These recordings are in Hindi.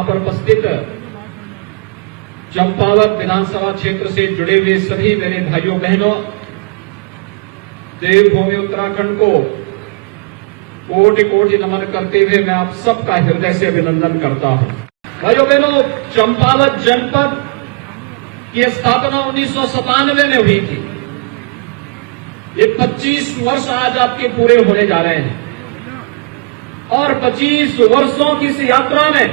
यहां पर उपस्थित चंपावत विधानसभा क्षेत्र से जुड़े हुए सभी मेरे भाइयों बहनों, देवभूमि उत्तराखंड को कोटि कोटि नमन करते हुए मैं आप सबका हृदय से अभिनंदन करता हूं। भाइयों बहनों, चंपावत जनपद की स्थापना 1997 में हुई थी। ये 25 वर्ष आज आपके पूरे होने जा रहे हैं और 25 वर्षों की इस यात्रा में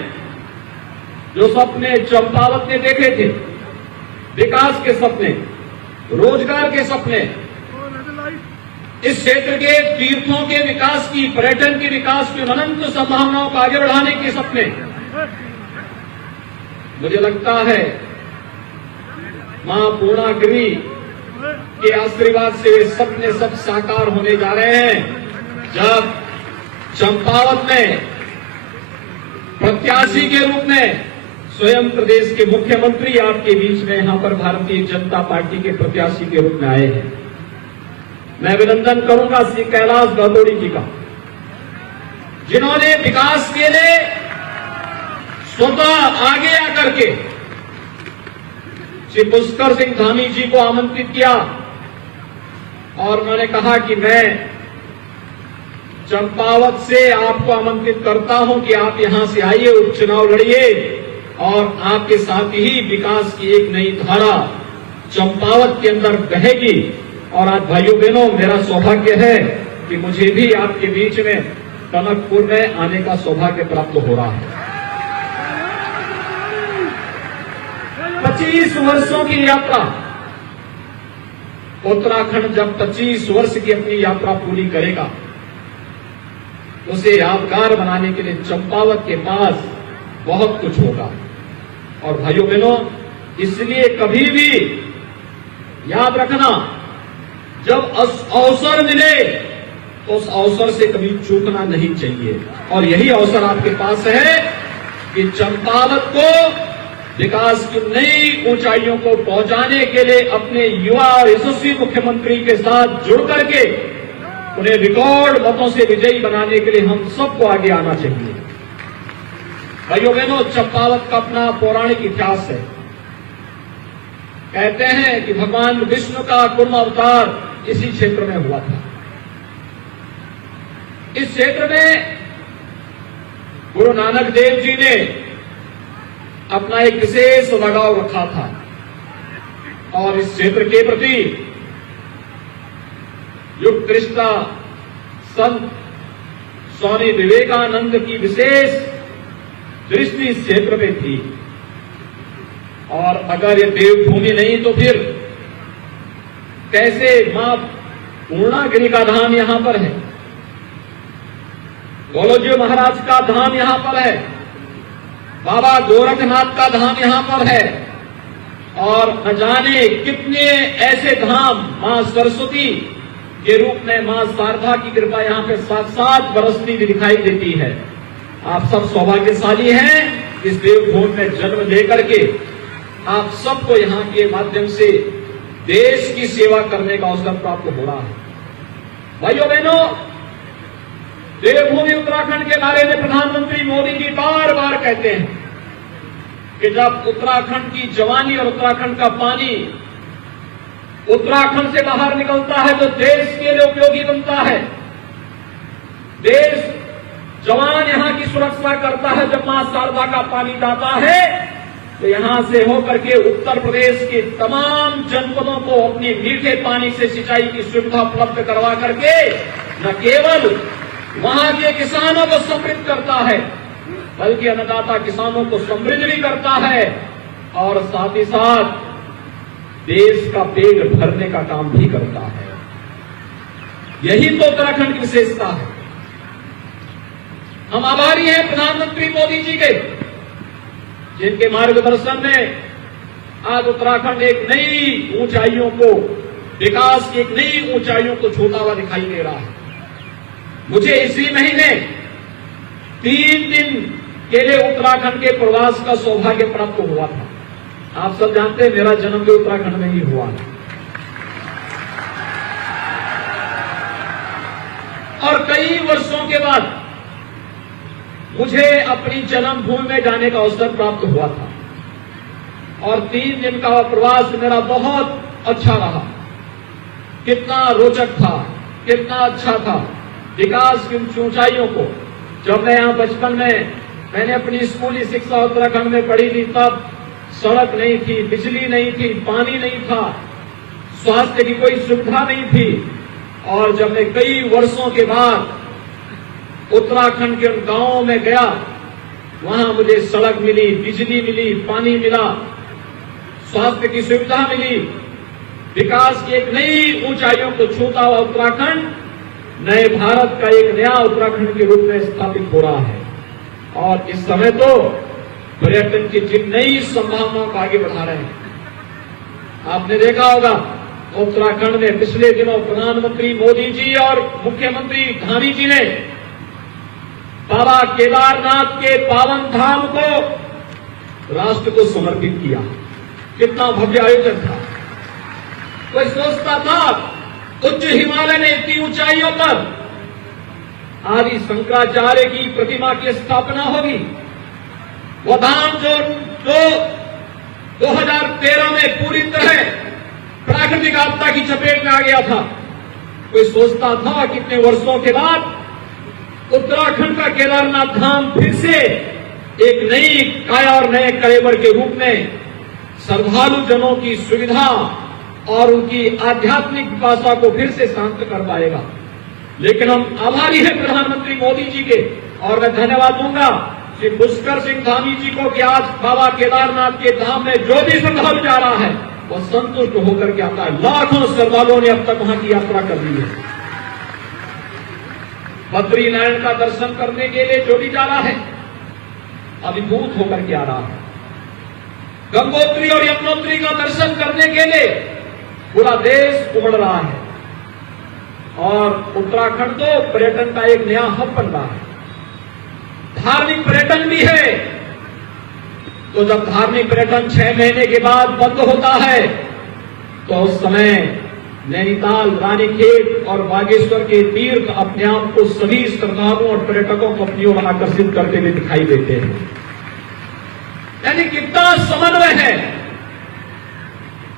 जो सपने चंपावत ने देखे थे, विकास के सपने, रोजगार के सपने, इस क्षेत्र के तीर्थों के विकास की, पर्यटन के विकास की अनंत संभावनाओं को आगे बढ़ाने के सपने, मुझे लगता है मां पूर्णागिरी के आशीर्वाद से वे सपने सब साकार होने जा रहे हैं। जब चंपावत में प्रत्याशी के रूप में स्वयं प्रदेश के मुख्यमंत्री आपके बीच में यहां पर भारतीय जनता पार्टी के प्रत्याशी के रूप में आए हैं, मैं अभिनंदन करूंगा श्री कैलाश गौतोड़ी जी का, जिन्होंने विकास के लिए स्वतः आगे आकर के श्री पुष्कर सिंह धामी जी को आमंत्रित किया और उन्होंने कहा कि मैं चंपावत से आपको आमंत्रित करता हूं कि आप यहां से आइए, उपचुनाव लड़िए और आपके साथ ही विकास की एक नई धारा चंपावत के अंदर बहेगी। और आज भाइयों बहनों, मेरा सौभाग्य है कि मुझे भी आपके बीच में टनकपुर में आने का सौभाग्य प्राप्त हो रहा है। 25 वर्षों की यात्रा, उत्तराखंड जब 25 वर्ष की अपनी यात्रा पूरी करेगा, उसे यादगार बनाने के लिए चंपावत के पास बहुत कुछ होगा। और भाइयों बहनों, इसलिए कभी भी याद रखना, जब अवसर मिले तो उस अवसर से कभी चूकना नहीं चाहिए। और यही अवसर आपके पास है कि चंपावत को विकास की नई ऊंचाइयों को पहुंचाने के लिए अपने युवा और यशस्वी मुख्यमंत्री के साथ जुड़ करके उन्हें रिकॉर्ड मतों से विजयी बनाने के लिए हम सबको आगे आना चाहिए। भाइयों बहनों, चंपावत का अपना पौराणिक इतिहास है। कहते हैं कि भगवान विष्णु का कूर्म अवतार इसी क्षेत्र में हुआ था। इस क्षेत्र में गुरु नानक देव जी ने अपना एक विशेष लगाव रखा था और इस क्षेत्र के प्रति युक्त रिश्ता संत स्वामी विवेकानंद की विशेष दृष्टि इस क्षेत्र में थी। और अगर ये देवभूमि नहीं तो फिर कैसे मां पूर्णागिरी का धाम यहां पर है, गोलोजी महाराज का धाम यहां पर है, बाबा गोरखनाथ का धाम यहां पर है और न जाने कितने ऐसे धाम मां सरस्वती के रूप में मां शारदा की कृपा यहां पे साथ बरसती हुई दिखाई देती है। आप सब सौभाग्यशाली हैं इस देवभूमि में जन्म लेकर के आप सबको यहां के माध्यम से देश की सेवा करने का अवसर प्राप्त हो रहा है। भाइयों बहनों, देवभूमि उत्तराखंड के बारे में प्रधानमंत्री मोदी जी बार बार कहते हैं कि जब उत्तराखंड की जवानी और उत्तराखंड का पानी उत्तराखंड से बाहर निकलता है तो देश के लिए उपयोगी बनता है। देश जवान यहां की सुरक्षा करता है। जब मां शारदा का पानी जाता है तो यहां से होकर के उत्तर प्रदेश के तमाम जनपदों को अपनी मीठे पानी से सिंचाई की सुविधा उपलब्ध करवा करके न केवल वहां के किसानों को समृद्ध करता है बल्कि अन्नदाता किसानों को समृद्ध भी करता है और साथ ही साथ देश का पेट भरने का काम भी करता है। यही तो उत्तराखंड की विशेषता है। हम आभारी हैं प्रधानमंत्री मोदी जी के, जिनके मार्गदर्शन में आज उत्तराखंड एक नई ऊंचाइयों को, विकास की एक नई ऊंचाइयों को छूता हुआ दिखाई दे रहा है। मुझे इसी महीने 3 दिन के लिए उत्तराखंड के प्रवास का सौभाग्य प्राप्त हुआ था। आप सब जानते हैं मेरा जन्म भी उत्तराखंड में ही हुआ है और कई वर्षों के बाद मुझे अपनी जन्मभूमि में जाने का अवसर प्राप्त हुआ था और 3 दिन का प्रवास मेरा बहुत अच्छा रहा। कितना रोचक था, कितना अच्छा था। विकास की ऊंचाइयों को जब मैं यहाँ बचपन में मैंने अपनी स्कूली शिक्षा उत्तराखंड में पढ़ी थी, तब सड़क नहीं थी, बिजली नहीं थी, पानी नहीं था, स्वास्थ्य की कोई सुविधा नहीं थी। और जब मैं कई वर्षों के बाद उत्तराखंड के उन गांवों में गया, वहां मुझे सड़क मिली, बिजली मिली, पानी मिला, स्वास्थ्य की सुविधा मिली। विकास की एक नई ऊंचाइयों को छूता हुआ उत्तराखंड नए भारत का एक नया उत्तराखंड के रूप में स्थापित हो रहा है। और इस समय तो पर्यटन की जिन नई संभावनाओं को आगे बढ़ा रहे हैं। आपने देखा होगा उत्तराखंड में पिछले दिनों प्रधानमंत्री मोदी जी और मुख्यमंत्री धामी जी ने बाबा केदारनाथ के पावन धाम को राष्ट्र को समर्पित किया। कितना भव्य आयोजन था। कोई सोचता था उच्च हिमालय में इतनी ऊंचाइयों पर आदि शंकराचार्य की प्रतिमा की स्थापना होगी। वह धाम जो 2013 में पूरी तरह प्राकृतिक आपदा की चपेट में आ गया था। कोई सोचता था कितने वर्षों के बाद उत्तराखंड का केदारनाथ धाम फिर से एक नई काया और नए कलेवर के रूप में श्रद्धालु जनों की सुविधा और उनकी आध्यात्मिक पिपासा को फिर से शांत कर पाएगा। लेकिन हम आभारी हैं प्रधानमंत्री मोदी जी के, और मैं धन्यवाद दूंगा श्री पुष्कर सिंह धामी जी को कि आज बाबा केदारनाथ के धाम में जो भी श्रद्धालु जा रहा है वो संतुष्ट होकर के आता है। लाखों श्रद्धालुओं ने अब तक वहां की यात्रा कर ली है। बद्रीनारायण का दर्शन करने के लिए जो भी जा रहा है अभिभूत होकर के आ रहा है। गंगोत्री और यमुनोत्री का दर्शन करने के लिए पूरा देश उमड़ रहा है। और उत्तराखंड तो पर्यटन का एक नया हब बन रहा है। धार्मिक पर्यटन भी है। तो जब धार्मिक पर्यटन 6 महीने के बाद बंद होता है तो उस समय नैनीताल, रानीखेत और बागेश्वर के तीर्थ अपने आप को सभी श्रद्धालुओं और पर्यटकों को अपनी ओर आकर्षित करते हुए दिखाई देते हैं। यानी कितना समन्वय है।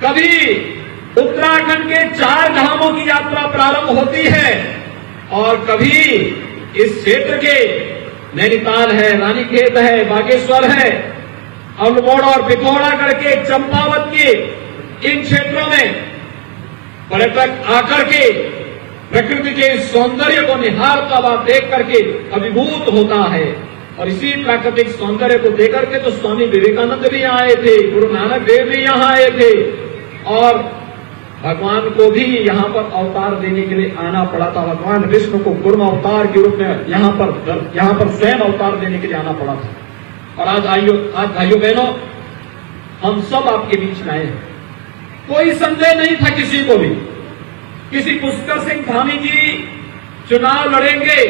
कभी उत्तराखंड के 4 धामों की यात्रा प्रारंभ होती है और कभी इस क्षेत्र के नैनीताल है, रानीखेत है, बागेश्वर है, अल्मोड़ा और पिथौरागढ़ के चंपावत के इन क्षेत्रों में पर्यटक आकर के प्रकृति के सौंदर्य को निहारता हुआ देख करके अभिभूत होता है। और इसी प्राकृतिक सौंदर्य को देख करके तो स्वामी विवेकानंद भी यहाँ आए थे, गुरु नानक देव भी यहाँ आए थे और भगवान को भी यहाँ पर अवतार देने के लिए आना पड़ा था। भगवान विष्णु को कुर्म अवतार के रूप में यहाँ पर स्वयं अवतार देने के लिए आना पड़ा था। और आज भाइयों बहनों, हम सब आपके बीच में आए हैं। कोई संदेह नहीं था किसी को भी, किसी पुष्कर सिंह धामी जी चुनाव लड़ेंगे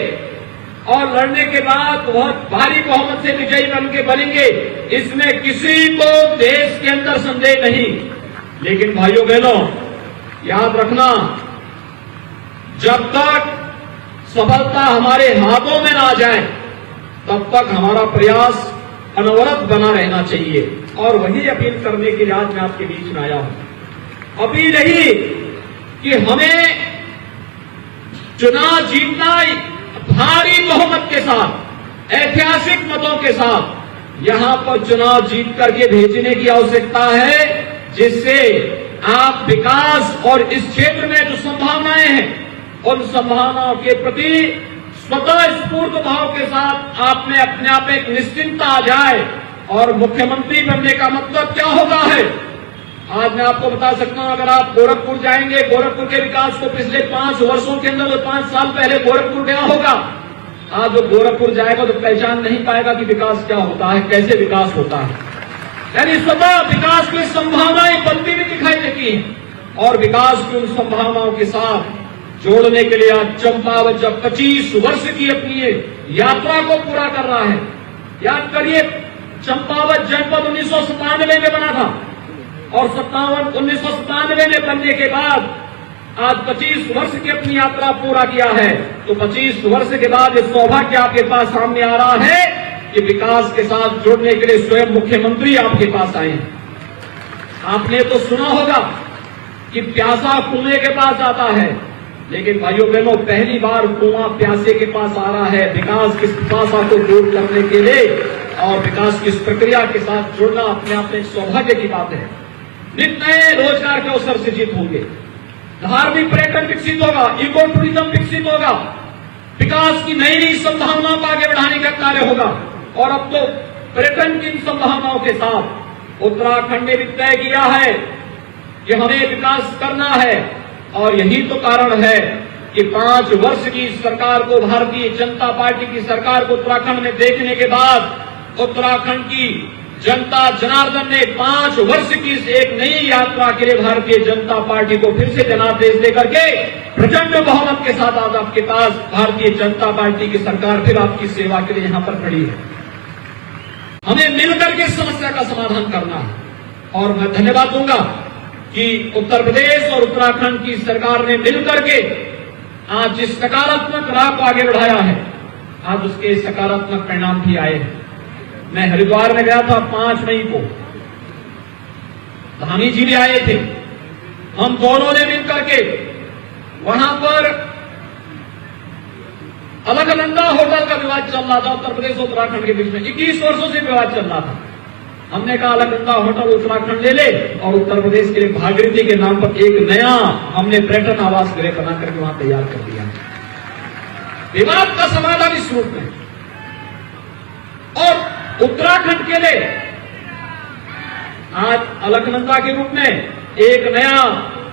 और लड़ने के बाद बहुत भारी बहुमत से विजयी बन के बनेंगे, इसमें किसी को देश के अंदर संदेह नहीं। लेकिन भाइयों बहनों, याद रखना, जब तक सफलता हमारे हाथों में ना जाए तब तक हमारा प्रयास अनवरत बना रहना चाहिए। और वही अपील करने के लिए आज मैं आपके बीच में आया हूं। अपील यही कि हमें चुनाव जीतना भारी बहुमत के साथ, ऐतिहासिक मतों के साथ यहां पर चुनाव जीत करके भेजने की आवश्यकता है, जिससे आप विकास और इस क्षेत्र में जो संभावनाएं हैं उन संभावनाओं के प्रति स्वतः स्फूर्त भाव के साथ आप में अपने आप एक निश्चिंतता आ जाए। और मुख्यमंत्री बनने का मतलब क्या होता है, आज मैं आपको बता सकता हूं। अगर आप गोरखपुर जाएंगे, गोरखपुर के विकास को पिछले 5 वर्षों के अंदर, 5 साल पहले गोरखपुर गया होगा, आज जो गोरखपुर जाएगा तो पहचान नहीं पाएगा कि विकास क्या होता है, कैसे विकास होता है। यानी स्वतः विकास की संभावनाएं बनती हुई दिखाई देती हैं। और विकास की उन संभावनाओं के साथ जोड़ने के लिए आज चंपावत जब 25 वर्ष की अपनी यात्रा को पूरा कर रहा है। याद करिए, चंपावत जनपद 1997 में बना था और 1997 में बनने के बाद आज 25 वर्ष की अपनी यात्रा पूरा किया है, तो 25 वर्ष के बाद ये सौभाग्य आपके पास सामने आ रहा है कि विकास के साथ जुड़ने के लिए स्वयं मुख्यमंत्री आपके पास आए हैं। आपने तो सुना होगा कि प्यासा कुएं के पास आता है, लेकिन भाइयों बहनों पहली बार कुआं प्यासे के पास आ रहा है। विकास की पिपासा को दूर करने के लिए और विकास की इस प्रक्रिया के साथ जुड़ना अपने आप में एक सौभाग्य की बात है। नित नए रोजगार के अवसर सृजित होंगे, धार्मिक पर्यटन विकसित होगा, इको टूरिज्म विकसित होगा, विकास की नई नई संभावनाओं को आगे बढ़ाने का कार्य होगा। और अब तो पर्यटन की संभावनाओं के साथ उत्तराखंड ने भी तय किया है कि हमें विकास करना है, और यही तो कारण है कि 5 वर्ष की सरकार को, भारतीय जनता पार्टी की सरकार को उत्तराखंड में देखने के बाद उत्तराखंड की जनता जनार्दन ने 5 वर्ष की इस एक नई यात्रा के लिए भारतीय जनता पार्टी को फिर से जनादेश देकर के प्रचंड बहुमत के साथ आज आपके पास भारतीय जनता पार्टी की सरकार फिर आपकी सेवा के लिए यहां पर खड़ी है। हमें मिलकर के इस समस्या का समाधान करना है, और मैं धन्यवाद दूंगा कि उत्तर प्रदेश और उत्तराखंड की सरकार ने मिलकर के आज जिस सकारात्मक राह को आगे बढ़ाया है, आज उसके सकारात्मक परिणाम भी आए हैं। मैं हरिद्वार में गया था 5 मई को, धामी जी भी आए थे। हम दोनों ने मिलकर के वहां पर अलकनंदा होटल का विवाद चल रहा था उत्तर प्रदेश और उत्तराखंड के बीच में, 21 वर्षों से विवाद चल रहा था। हमने कहा अलकनंदा होटल उत्तराखंड ले ले, और उत्तर प्रदेश के लिए भागीरथी के नाम पर एक नया हमने पर्यटन आवास गृह बना करके वहां तैयार कर दिया। विवाद का समाधान इस रूप में, और उत्तराखंड के लिए आज अलकनंदा के रूप में एक नया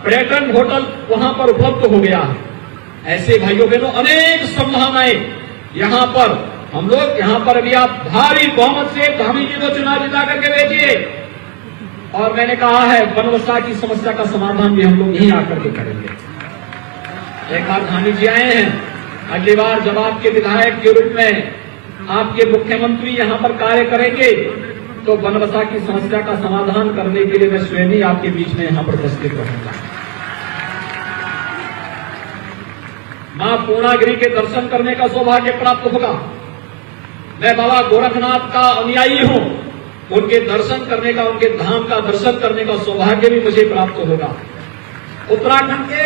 पर्यटन होटल वहां पर उपलब्ध हो गया है। ऐसे भाइयों बहनों अनेक संभावनाएं यहां पर, हम लोग यहां पर अभी आप भारी बहुमत से धामी जी को चुनाव जिता करके भेजिए, और मैंने कहा है बनबसा की समस्या का समाधान भी हम लोग यहीं आकर के करेंगे। एक बार धामी जी आए हैं, अगली बार जब आपके विधायक के रूप में आपके मुख्यमंत्री यहां पर कार्य करेंगे, तो बनबसा की समस्या का समाधान करने के लिए मैं स्वयं ही आपके बीच में यहां पर उपस्थित रहूंगा। मां पूर्णागिरी के दर्शन करने का सौभाग्य प्राप्त होगा। मैं बाबा गोरखनाथ का अनुयायी हूं, उनके दर्शन करने का, उनके धाम का दर्शन करने का सौभाग्य भी मुझे प्राप्त होगा। उत्तराखंड के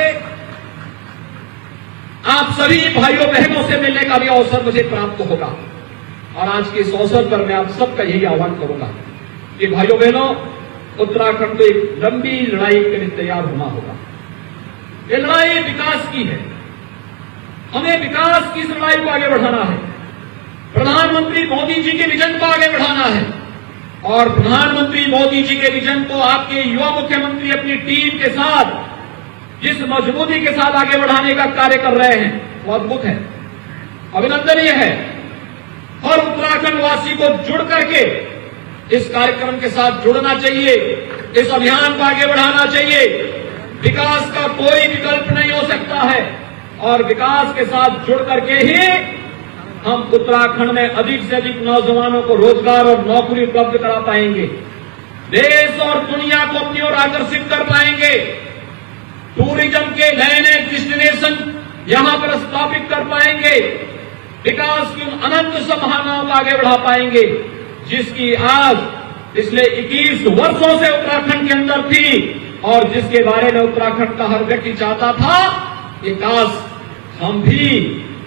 आप सभी भाइयों बहनों से मिलने का भी अवसर मुझे प्राप्त होगा, और आज के इस अवसर पर मैं आप सबका यही आह्वान करूंगा कि भाइयों बहनों, उत्तराखंड को एक लंबी लड़ाई के लिए तैयार होना होगा। ये लड़ाई विकास की है, हमें विकास की इस लड़ाई को आगे बढ़ाना है। प्रधानमंत्री मोदी जी के विजन को आगे बढ़ाना है, और प्रधानमंत्री मोदी जी के विजन को आपके युवा मुख्यमंत्री अपनी टीम के साथ जिस मजबूती के साथ आगे बढ़ाने का कार्य कर रहे हैं, वो अद्भुत है, अभिनंदनीय है। हर उत्तराखंड वासी को जुड़ करके इस कार्यक्रम के साथ जुड़ना चाहिए, इस अभियान को आगे बढ़ाना चाहिए। विकास का कोई विकल्प नहीं हो सकता है, और विकास के साथ जुड़ करके ही हम उत्तराखंड में अधिक से अधिक नौजवानों को रोजगार और नौकरी उपलब्ध करा पाएंगे, देश और दुनिया को अपनी ओर आकर्षित कर पाएंगे, टूरिज्म के नए नए डेस्टिनेशन यहां पर स्थापित कर पाएंगे, विकास की अनंत संभावनाओं को आगे बढ़ा पाएंगे, जिसकी आज पिछले 21 वर्षों से उत्तराखंड के अंदर थी, और जिसके बारे में उत्तराखंड का हर व्यक्ति चाहता था कि काश हम भी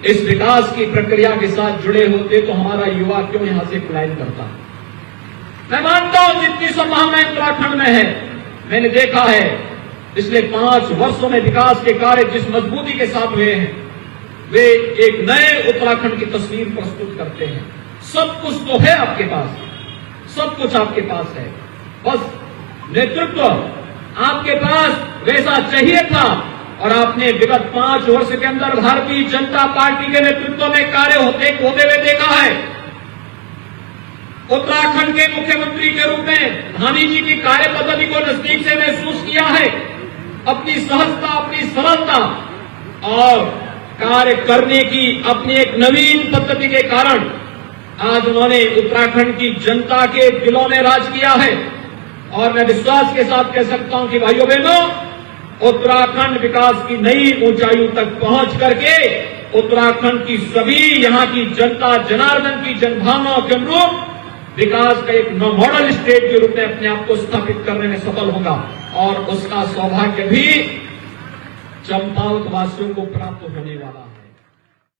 इस विकास की प्रक्रिया के साथ जुड़े होते, तो हमारा युवा क्यों यहां से पलायन करता। मैं मानता हूं जितनी संभावनाएं उत्तराखंड में है, मैंने देखा है पिछले 5 वर्षों में विकास के कार्य जिस मजबूती के साथ हुए हैं, वे एक नए उत्तराखंड की तस्वीर प्रस्तुत करते हैं। सब कुछ तो है आपके पास, सब कुछ आपके पास है, बस नेतृत्व आपके पास वैसा चाहिए था, और आपने विगत 5 वर्ष के अंदर भारतीय जनता पार्टी के नेतृत्व में कार्य होते हुए देखा है। उत्तराखंड के मुख्यमंत्री के रूप में धामी जी की कार्य पद्धति को नजदीक से महसूस किया है। अपनी सहजता, अपनी सरलता और कार्य करने की अपनी एक नवीन पद्धति के कारण आज उन्होंने उत्तराखंड की जनता के दिलों में राज किया है। और मैं विश्वास के साथ कह सकता हूं कि भाइयों बहनों, उत्तराखंड विकास की नई ऊंचाइयों तक पहुंच करके उत्तराखंड की सभी यहां की जनता जनार्दन की जनभावनाओं के अनुरूप विकास का एक मॉडल स्टेट के रूप में अपने आप को स्थापित करने में सफल होगा और उसका सौभाग्य भी चंपावत वासियों को प्राप्त होने वाला है।